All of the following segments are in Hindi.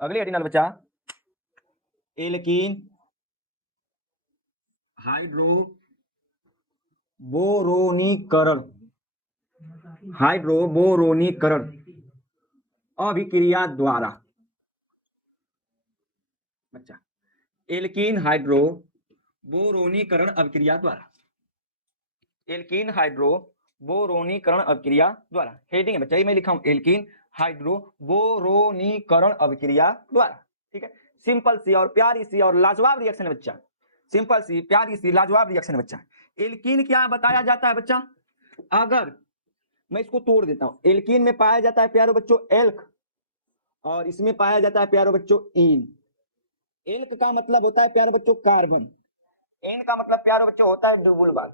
अगली हेडिंग बच्चा, एल्कीन हाइड्रोबोरोनीकरण, हाइड्रोबोरोनीकरण अभिक्रिया द्वारा। बच्चा एल्कीन हाइड्रोबोरोनीकरण अभिक्रिया द्वारा, एल्कीन हाइड्रोबोरोनीकरण अभिक्रिया द्वारा। हेडिंग है बच्चा, ये मैं लिखा हूं, एल्कीन हाइड्रोबोरोनीकरण अभिक्रिया द्वारा। ठीक है, सिंपल सी और प्यारी सी और लाजवाब रिएक्शन है बच्चा, सिंपल सी प्यारी सी लाजवाब रिएक्शन है बच्चा। एल्कीन क्या बताया जाता है बच्चा, अगर मैं इसको तोड़ देता हूं, एल्कीन में पाया जाता है प्यारो बच्चों एल्क, और इसमें पाया जाता है प्यारो बच्चों इन। एल्क का मतलब होता है प्यारो बच्चों कार्बन, एन का मतलब प्यारो बच्चों होता है डबल बॉन्ड।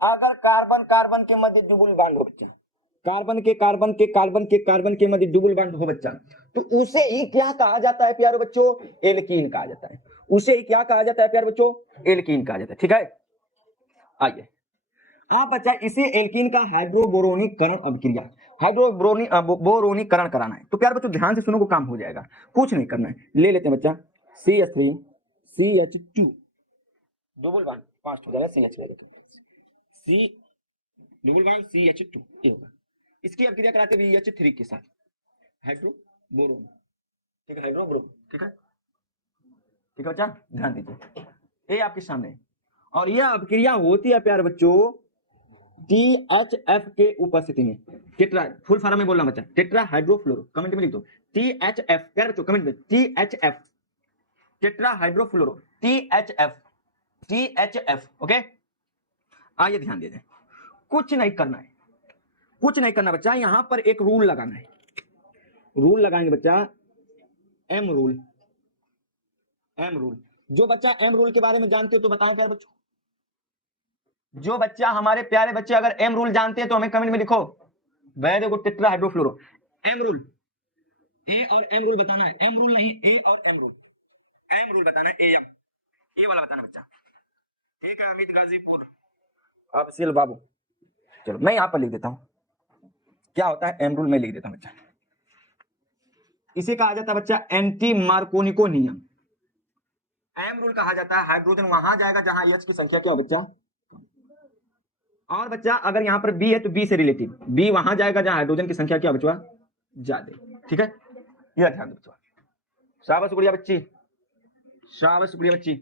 अगर कार्बन कार्बन के मध्य डबल बॉन्ड हो बच्चा, कार्बन के कार्बन के कार्बन के कार्बन के मध्य डबल बॉन्ड हो बच्चा, तो उसे ही क्या कहा जाता है प्यारो बच्चों, एल्कीन कहा जाता है। उसे ही क्या कहा जाता है प्यारो बच्चों, एल्कीन कहा जाता है। ठीक है, आइए आप बच्चा इसी एल्कीन का हाइड्रोबोरोनीकरण अभिक्रिया, हाइड्रोबोरोनीकरण कराना है। तो प्यार बच्चों ध्यान से सुनो, को काम हो जाएगा, कुछ नहीं करना है। ले लेते हैं बच्चा CH3 CH2 डबल बॉन्ड 5 हो जाएगा, CH ले लेते हैं, C डबल बॉन्ड CH2 ये होगा। इसकी अभिक्रिया कराते हैं BH3 के साथ, हाइड्रोबोरोन। ठीक है, हाइड्रोबोरोन। ठीक है, ठीक है बच्चा, ध्यान दीजिए, ये आपके सामने, और यह अभिक्रिया होती है प्यार बच्चों THF के उपस्थिति में। टेट्रा, फुल फॉर्म में बोलना बच्चा, टेट्रा हाइड्रोफ्लोरो, कमेंट में लिख दो THF, प्यार बच्चों कमेंट में THF, टेट्रा हाइड्रोफ्लोरो, THF, ओके। आइए ध्यान दे दें, कुछ नहीं करना है, कुछ नहीं करना बच्चा, यहां पर एक रूल लगाना है। रूल लगाएंगे बच्चा, M रूल, M रूल। जो बच्चा M रूल के बारे में जानते हो तो बताएं प्यारे बच्चों, जो बच्चा हमारे प्यारे बच्चे अगर M रूल जानते हैं तो हमें कमेंट में लिखो। Very good, tetra hydrofluoro, M rule, A और एम रूल बताना है, एम रूल नहीं, ए और एम रूल, एम रूल बताना है, एम, ये वाला बताना बच्चा। ठीक है, अमित गाजीपुर, अफसील बाबू। चलो मैं यहां पर लिख देता हूं, क्या होता है एम रूल, में लिख देता हूं बच्चा। इसे कहा जाता है बच्चा एंटी मार्कोनिको नियम। एम रूल कहा जाता है हाइड्रोजन वहां जाएगा जहां H की संख्या क्या हो बच्चा, और बच्चा अगर यहां पर बी है तो बी से रिलेटिव, बी वहां जाएगा जहां हाइड्रोजन की संख्या क्या बच्चा ज्यादा। ठीक है, यह ध्यान दो बच्चा। शाबाश गुड़िया बच्ची, शाबाश गुड़िया बच्ची,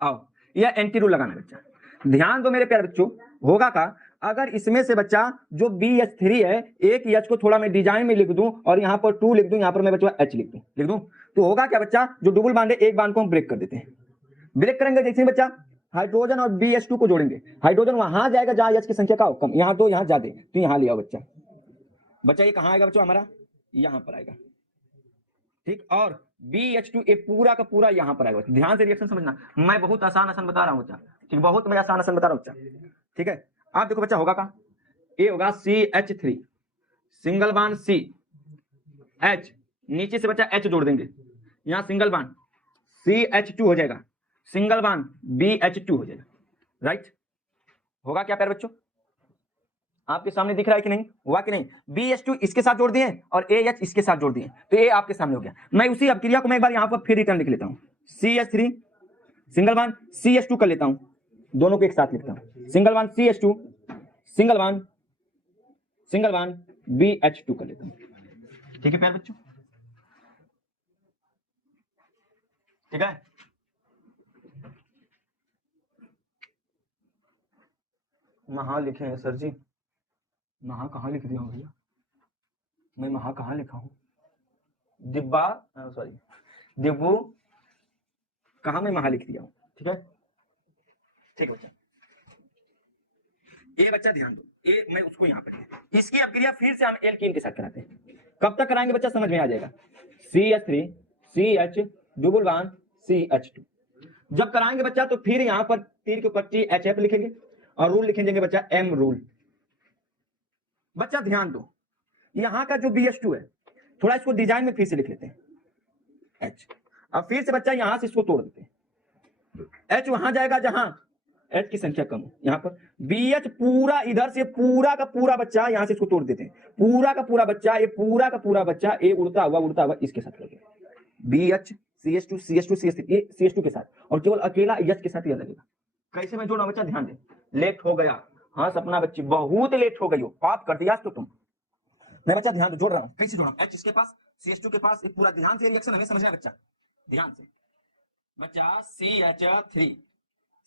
आओ, यह एंटी रूल लगाना है बच्चा। ध्यान दो मेरे प्यारे बच्चों, होगा का अगर इसमें से बच्चा जो BH3 है, एक H को थोड़ा मैं डिजाइन में लिख दूं और यहाँ पर 2 लिख दूं, यहाँ पर मैं बच्चा H लिख दूं, तो होगा क्या बच्चा, जो डबल बॉन्ड है एक बॉन्ड को हम ब्रेक कर देते हैं। ब्रेक करेंगे जैसे बच्चा हाइड्रोजन और BH2 को जोड़ेंगे, हाइड्रोजन वहां जाएगा जहां H की संख्या का कम, यहाँ 2 यहाँ ज्यादा, तो यहाँ लिया बच्चा। बच्चा ये कहाँ आएगा बच्चा हमारा, यहाँ पर आएगा। ठीक, और BH2 एक पूरा का पूरा यहाँ पर आएगा। ध्यान से रिएक्शन समझना, मैं बहुत आसान बता रहा हूँ बच्चा, ठीक, बहुत मैं आसान बता रहा हूँ बच्चा। ठीक है, आप देखो बच्चा होगा का, ए होगा CH3 single bond C H, नीचे से बच्चा H जोड़ देंगे, यहाँ सिंगल बॉन्ड CH2 हो जाएगा, सिंगल बॉन्ड BH2 हो जाएगा। राइट, होगा क्या प्यारे बच्चों, आपके सामने दिख रहा है कि नहीं, हुआ कि नहीं। BH2 इसके साथ जोड़ दिए और AH इसके साथ जोड़ दिए, तो ये आपके सामने हो गया। मैं उसी अभिक्रिया को मैं एक बार यहाँ पर फिर रिटर्न लिख लेता हूँ, CH3 सिंगल बॉन्ड CH2 कर लेता हूँ, दोनों को एक साथ लिखता हूँ, single bond CH2 single bond BH2 कर लेता हूँ। ठीक है प्यारे बच्चों, ठीक है। महा लिखे हैं सर जी, महा कहाँ लिख दिया हूँ भैया, मैं महा कहाँ लिखा हूँ, डिब्बा सॉरी डिब्बू, कहाँ मैं महा लिख दिया हूँ। ठीक है, ठीक बच्चा, ये बच्चा ध्यान दो, ये मैं उसको यहाँ पर, इसकी अभिक्रिया फिर से हम एल्कीन के साथ कराते हैं। कब तक कराएंगे बच्चा, समझ में आ जाएगा। CH3 CH double bond CH2 जब कराएंगे बच्चा, तो फिर यहाँ पर तीर के ऊपर THF लिखेंगे और रूल लिखेंगे बच्चा M रूल। बच्चा ध्यान दो, यहाँ का जो BH2 है, थोड़ा इसको डिजाइन में फिर से लिख लेते हैं H, अब फिर से बच्चा यहाँ से इसको तोड़ देते हैं, H वहां जाएगा जहां H की संख्या कम हो। यहाँ पर BH पूरा इधर से पूरा का पूरा बच्चा यहाँ से इसको तोड़ देते हैं, पूरा का पूरा बच्चा, ये पूरा का पूरा बच्चा ये उड़ता हुआ इसके साथ लगेगा, BH CH2 CH2 CH3 ये CH2 के साथ, और केवल अकेला H के साथ ये लगेगा। कैसे मैं जोड़ रहा बच्चा, ध्यान दे। लेट हो गया, हाँ सपना बच्ची बहुत लेट हो गई हो, पाप कर दिया तो तुम। मैं बच्चा ध्यान जोड़ रहा हूँ, कैसे जोड़ रहा हूँ, H इसके पास CH2 के पास, एक पूरा ध्यान से रिएक्शन हमें समझना है बच्चा, ध्यान से बच्चा। CH3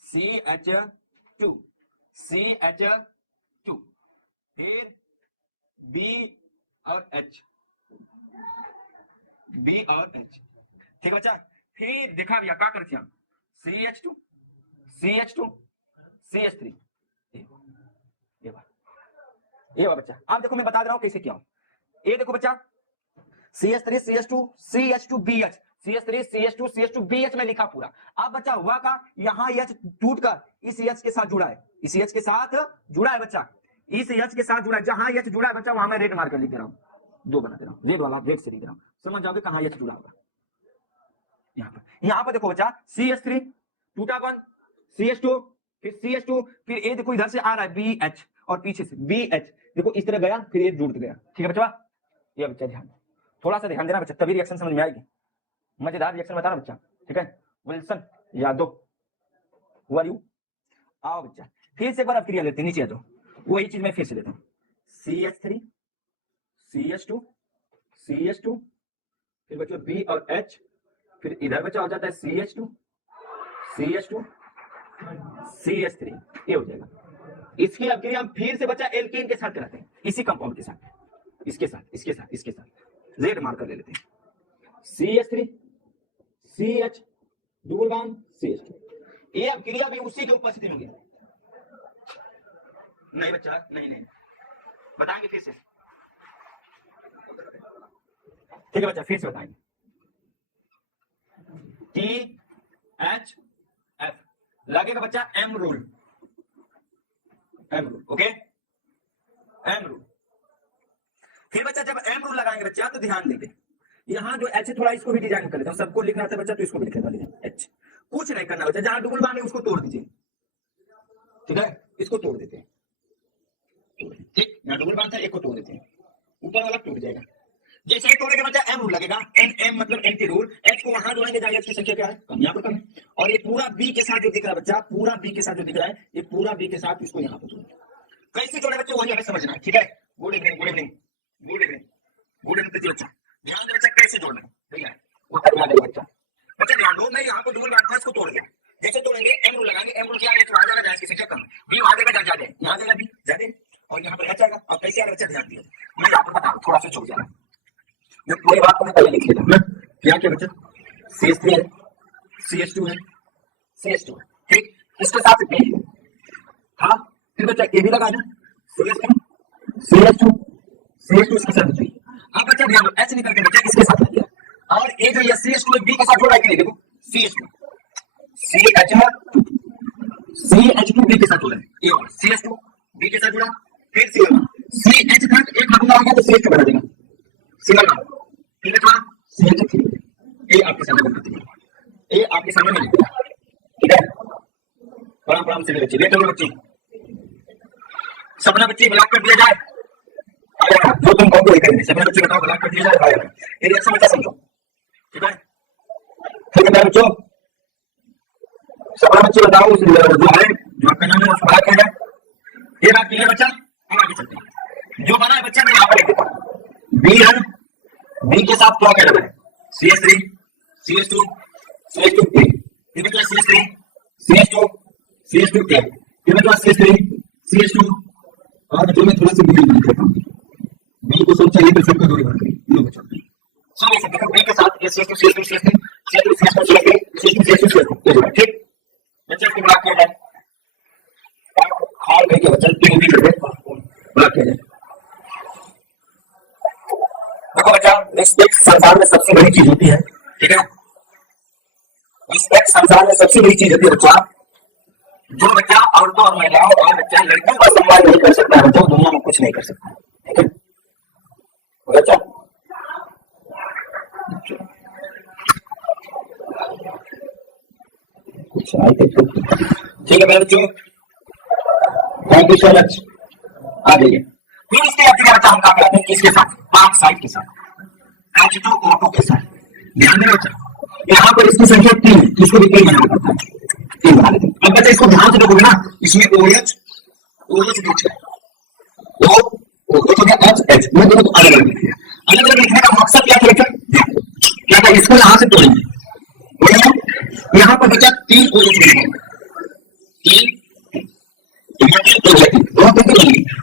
CH2 CH2 फिर B और H, B और H, ठीक बच्चा। फिर देखा भैया क्या करते हैं, CH2 CH2 CH3, ये बच्चा। आप देखो मैं बता दे रहा हूं कैसे क्या। ये देखो बच्चा, CH3 CH2 CH2 BH, CH3 CH2 CH2 BH में लिखा पूरा। अब बच्चा हुआ का, यहाँ H टूटकर इस H के साथ जुड़ा है, इस H के साथ जुड़ा है बच्चा, इस H के साथ जुड़ा है। जहां H जुड़ा है बच्चा वहां मैं रेड मार्कर लिख दे रहा हूँ, दो बना दे रहा हूँ, रेड वाला रेड से लिख रहा हूँ, समझ जाओगे कहां H जुड़ा होगा। यहाँ पर देखो बच्चा, CH3 टूटा वन, CH2 फिर CH2, फिर ये देखो इधर से आ रहा है BH और पीछे से BH, देखो इस तरह गया, फिर ये जुड़ गया, ठीक है बच्चा। ये बच्चा ध्यान, थोड़ा सा ध्यान देना बच्चा, तभी रिएक्शन समझ में आएगी, मजेदार रिएक्शन बताना बच्चा, ठीक है। Wilson Yadav, who are you, आओ बच्चा। फिर से एक बार अब क्रिया लेते हैं, नीचे आ जाओ, वही चीज मैं फिर से लेता हूँ, CH3 CH2 CH2 फिर बच्चों B और H, फिर इधर बच्चा हो जाता है CH2 CH2 CH3, ये हो जाएगा। इसकी अब क्रिया हम फिर से बच्चा एल्कीन के साथ कराते हैं, इसी कंपाउंड के साथ, इसके साथ इसके साथ इसके साथ रेड मार्कर ले लेते हैं, CH3 CH double bond CH2। ये अब क्रिया भी उसी के उपस्थिति में होगी। नहीं बच्चा, नहीं बताएंगे फिर से, ठीक है बच्चा, फिर से बताएंगे। THF लगेगा बच्चा M rule, okay, M rule. फिर बच्चा जब M रूल लगाएंगे बच्चा तो ध्यान देंगे, यहाँ जो H थोड़ा इसको भी डिजाइन कर लेते हैं, सबको लिखना था बच्चा तो इसको भी लिख लेते H, कुछ नहीं करना बच्चा, जहां डबल बॉन्ड है उसको तोड़ दीजिए, ठीक है, इसको तोड़ देते हैं, ठीक, यहाँ डबल बॉन्ड था, एक को तोड़ देते हैं, ऊपर वाला टूट जाएगा। जैसे ही तोड़ेंगे बच्चा M रूल लगेगा, M मतलब एंटी रूल, H को वहां जोड़ेंगे जहां H की संख्या क्या है, कम, यहाँ पर कम है, और ये पूरा B के साथ जो दिख रहा है बच्चा, पूरा B के साथ जो दिख रहा है, ये पूरा B के साथ इसको यहाँ पर जोड़ेंगे। कैसे जोड़े बच्चे वही हमें समझना है, ठीक है। Good evening good evening good evening good evening बच्चा, ध्यान दे बच्चा कैसे जोड़ना है, ठीक है, उत्तर ध्यान दे बच्चा। बच्चा ध्यान दो, मैं यहाँ पर डबल बॉन्ड था, इसको तोड़ दिया, जैसे तोड़ेंगे M रूल लगाएंगे, M रूल क्या है, आ जाएगा जहां इसकी संख्या कम, B वहां देगा ज्यादा, यहाँ देगा B ज्यादा, और यहाँ पर H आएगा। अब कैसे आएगा बच्चा, ध्यान दिया, मैं यहाँ पर बता थोड़ा सा छूट जाएगा, जो पूरी बात को मैं पहले लिख लेता हूं, क्या क्या बच्चा, CH3 है, CH2 है, CH2 है, ठीक, इसके साथ B है, हाँ, फिर बच्चा A भी लगा दें, CH2 इसके साथ B। अब बच्चा ध्यान दो, H निकल के बच्चा इसके साथ लग गया, और ये जो ये CH2 B के साथ जोड़ा है, देखो CH2 CH2 B के साथ जोड़ा है, ये CH2 B के साथ जुड़ा, फिर CH तक एक लगूंगा आएगा तो CH2 बना देगा, सिंगल नाम, ठीक है, CH3, ये आपके सामने बनाते हैं, ये आपके सामने मिलेगा, ठीक है। प्रणाम से बच्चे, लेट हो बच्चे, सपना बच्चे ब्लॉक कर दिया जाए, आएगा जो तुम कहोगे करेंगे, सपना बच्चे बताओ ब्लॉक कर दिया जाए, आएगा, ये रिएक्शन बच्चा समझो, ठीक है, ठीक है बच्चों, सपना बच्चे बताओ जो है, जो आपका नाम है उसको ब्लॉक किया जाए, ये बात क्लियर बच्चा। अब आगे चलते हैं, जो बना है बच्चा मैं यहाँ पर लिख देता हूँ, B है, B के साथ क्या क्या लगा है, CH3 CH2 CH2 A, फिर बच्चा CH3 CH2 CH2 A, फिर बच्चा CH3 CH2, और जो मैं थोड़ा सा दूरी बना देता हूँ, B को सब चाहिए तो सबका दूरी बना करें, लो बच्चा सब ऐसे देखो, B के साथ ये CH2 CH2 CH3 CH2 CH2 CH3 CH2 CH2 CH2 ये जोड़ा, ठीक, बच्चा इसको ब्लॉक किया जाए, खाल करके बच्चा तीन भी करके ब्लॉक किया जाए। देखो बच्चा, रिस्पेक्ट संसार में सबसे बड़ी चीज होती है, ठीक है, रिस्पेक्ट संसार में सबसे बड़ी चीज होती है बच्चा, जो बच्चा औरतों और महिलाओं और बच्चा लड़कियों का सम्मान नहीं कर सकता है, जो दुनिया में कुछ नहीं कर सकता है, ठीक है बच्चा। कुछ आई थे ठीक है बच्चों, थैंक यू सो मच। आ जाइए। फिर इसके बाद बच्चा हम काम करते हैं किसके साथ, ऑक्साइड के साथ, H2O2 के साथ। ध्यान देना बच्चा, यहाँ पर इसकी संख्या 3, इसको भी 3 बनाना पड़ता है, 3 बना लेते हैं। अब बच्चा इसको ध्यान से देखोगे ना, इसमें OH OH है, तो क्या H मैं दोनों अलग अलग लिख दिया। अलग अलग लिखने का मकसद क्या था, क्या था, इसको यहां से तोड़ेंगे, यहां पर बचा 3 OH मिलेंगे, 3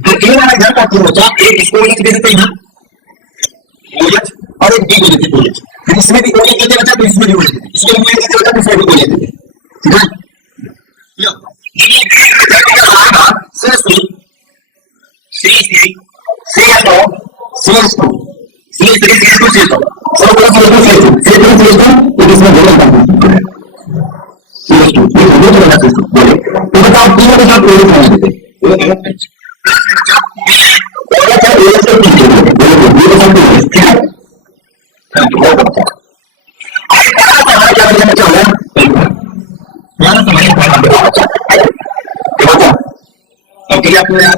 तो ए वाला घर का तीन बचा, एक इसको OH दे देते हैं OH और एक डी दे देते OH, फिर इसमें भी OH देते बचा तो इसमें भी OH देते, इसमें भी देते बचा तो इसमें भी OH देते, ठीक है। आपने यहाँ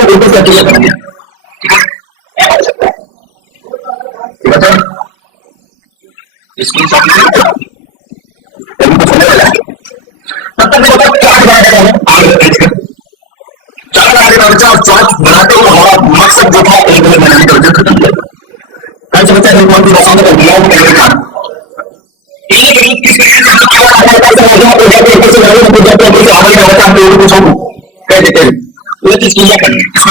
पर बनाते हुए हमारा मकसद जो था एक बनाने का वजह खत्म किया। कल से बच्चा एक मंत्री रसायन का दिया वो पहले काम वो चीज क्लियर करनी है।